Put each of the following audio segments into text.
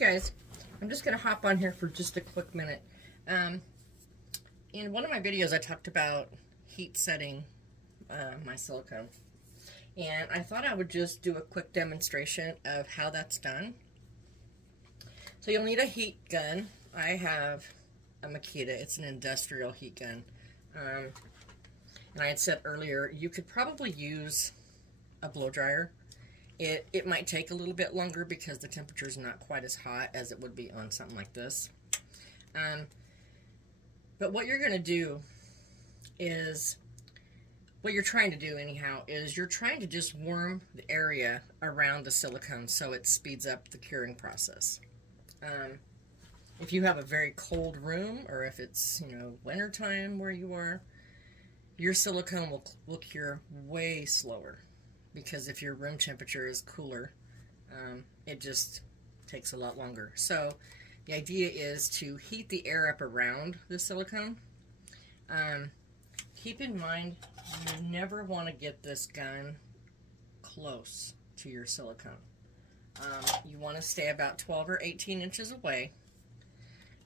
guys, I'm just going to hop on here for just a quick minute. In one of my videos I talked about heat setting my silicone, and I thought I would just do a quick demonstration of how that's done. So you'll need a heat gun. I have a Makita. It's an industrial heat gun. And I had said earlier, you could probably use a blow dryer. It might take a little bit longer because the temperature is not quite as hot as it would be on something like this. But what you're going to do is, what you're trying to do anyhow, is you're trying to just warm the area around the silicone so it speeds up the curing process. If you have a very cold room, or if it's, winter time where you are, your silicone will cure way slower, because if your room temperature is cooler, it just takes a lot longer. So the idea is to heat the air up around the silicone. Keep in mind, you never want to get this gun close to your silicone. You want to stay about 12 or 18 inches away,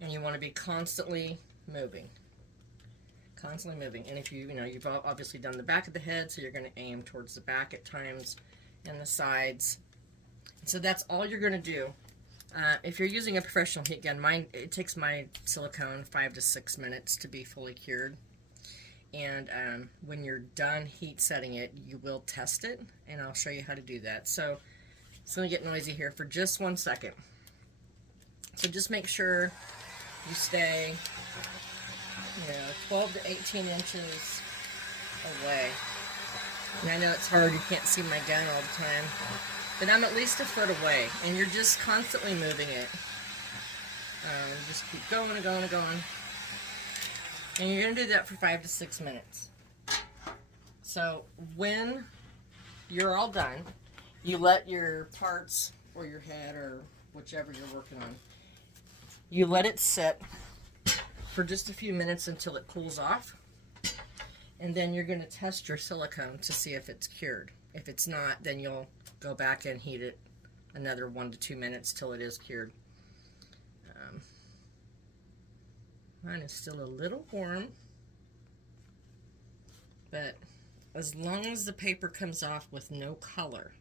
and you want to be constantly moving. And if you've obviously done the back of the head, so you're going to aim towards the back at times and the sides. So that's all you're going to do. If you're using a professional heat gun, it takes my silicone 5 to 6 minutes to be fully cured. And when you're done heat setting it, you will test it, and I'll show you how to do that. So it's going to get noisy here for just 1 second. So just make sure you stay 12 to 18 inches away. And I know it's hard, you can't see my gun all the time, but I'm at least a foot away, and you're just constantly moving it. Just keep going and going and going. And you're going to do that for 5 to 6 minutes. So when you're all done, you let your parts, or your head, or whichever you're working on, you let it sit for just a few minutes until it cools off, and then you're going to test your silicone to see if it's cured. If it's not, then you'll go back and heat it another 1 to 2 minutes till it is cured. Mine is still a little warm, but as long as the paper comes off with no color,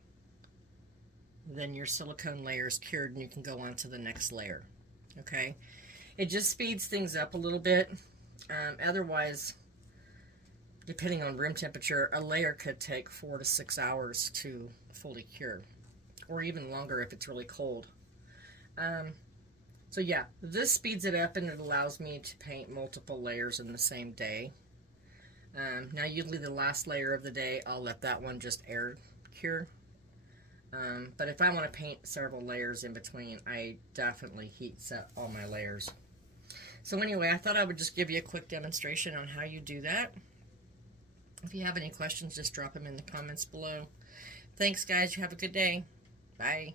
then your silicone layer is cured and you can go on to the next layer. Okay? It just speeds things up a little bit. Otherwise, depending on room temperature, a layer could take 4 to 6 hours to fully cure, or even longer if it's really cold. So yeah, this speeds it up, and it allows me to paint multiple layers in the same day. Now usually the last layer of the day, I'll let that one just air cure. But if I want to paint several layers in between, I definitely heat set all my layers. So anyway, I thought I would just give you a quick demonstration on how you do that. If you have any questions, just drop them in the comments below. Thanks, guys. You have a good day. Bye.